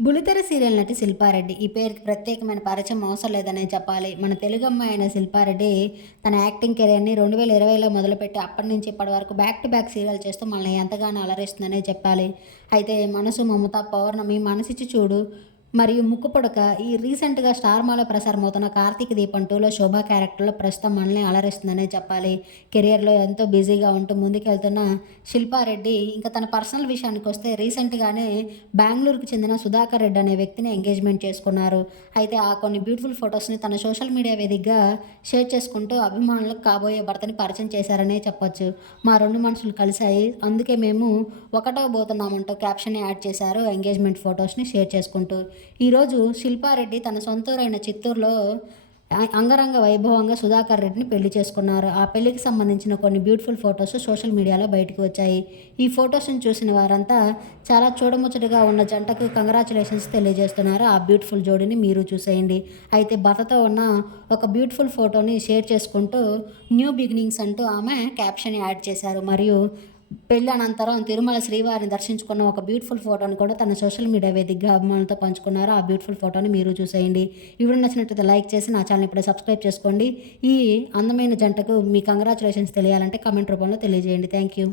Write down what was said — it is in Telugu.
బులితెర సీరియల్ నటి శిల్పారెడ్డి. ఈ పేరుకి ప్రత్యేకమైన పరిచయం అవసరం లేదనే చెప్పాలి. మన తెలుగు అమ్మాయి అయిన శిల్పారెడ్డి తన యాక్టింగ్ కెరీర్ని రెండు వేల ఇరవైలో మొదలుపెట్టి అప్పటి నుంచి ఇప్పటి వరకు బ్యాక్ టు బ్యాక్ సీరియల్ చేస్తూ మనల్ని ఎంతగానో అలరిస్తుందనే చెప్పాలి. అయితే మనసు మమత పౌర్ణమి మనసిచ్చి చూడు. మరియు ముక్కుపుడక ఈ రీసెంట్గా స్టార్ మాలో ప్రసారమవుతున్న కార్తీక్ దీపం టూలో శోభ క్యారెక్టర్లో ప్రస్తుతం మనల్ని అలరిస్తుందనే చెప్పాలి. కెరియర్లో ఎంతో బిజీగా ఉంటూ ముందుకెళ్తున్న శిల్పారెడ్డి ఇంకా తన పర్సనల్ విషయానికి వస్తే రీసెంట్గానే బెంగళూరుకు చెందిన సుధాకర్ రెడ్డి అనే వ్యక్తిని ఎంగేజ్మెంట్ చేసుకున్నారు. అయితే ఆ కొన్ని బ్యూటిఫుల్ ఫొటోస్ని తన సోషల్ మీడియా వేదికగా షేర్ చేసుకుంటూ అభిమానులకు కాబోయే భర్తని పరిచయం చేశారనే చెప్పొచ్చు. మా రెండు మనుషులు కలిశాయి. అందుకే మేము ఒకటో పోతున్నామంటూ క్యాప్షన్ యాడ్ చేశారు. ఎంగేజ్మెంట్ ఫొటోస్ని షేర్ చేసుకుంటూ ఈరోజు శిల్పారెడ్డి తన సొంతూరైన చిత్తూరులో అంగరంగ వైభవంగా సుధాకర్ రెడ్డిని పెళ్ళి చేసుకున్నారు. ఆ పెళ్ళికి సంబంధించిన కొన్ని బ్యూటిఫుల్ ఫొటోస్ సోషల్ మీడియాలో బయటకు వచ్చాయి. ఈ ఫొటోస్ని చూసిన వారంతా చాలా చూడముచ్చటగా ఉన్న జంటకు కంగ్రాచులేషన్స్ తెలియజేస్తున్నారు. ఆ బ్యూటిఫుల్ జోడీని మీరు చూసేయండి. అయితే భర్తతో ఉన్న ఒక బ్యూటిఫుల్ ఫోటోని షేర్ చేసుకుంటూ న్యూ బిగినింగ్స్ అంటూ ఆమె క్యాప్షన్ యాడ్ చేశారు. మరియు పెళ్ళి అనంతరం తిరుమల శ్రీవారిని దర్శించుకున్న ఒక బ్యూటిఫుల్ ఫోటోని కూడా తన సోషల్ మీడియా వేదికగా అభిమానులతో పంచుకున్నారు. ఆ బ్యూటిఫుల్ ఫోటోని మీరు చూసేయండి. ఈ వీడియో నచ్చినట్లయితే లైక్ చేసి నా ఛానల్ ఇప్పుడే సబ్స్క్రైబ్ చేసుకోండి. ఈ అందమైన జంటకు మీ కంగ్రాచులేషన్స్ తెలియాలంటే కమెంట్ రూపంలో తెలియజేయండి. Thank you.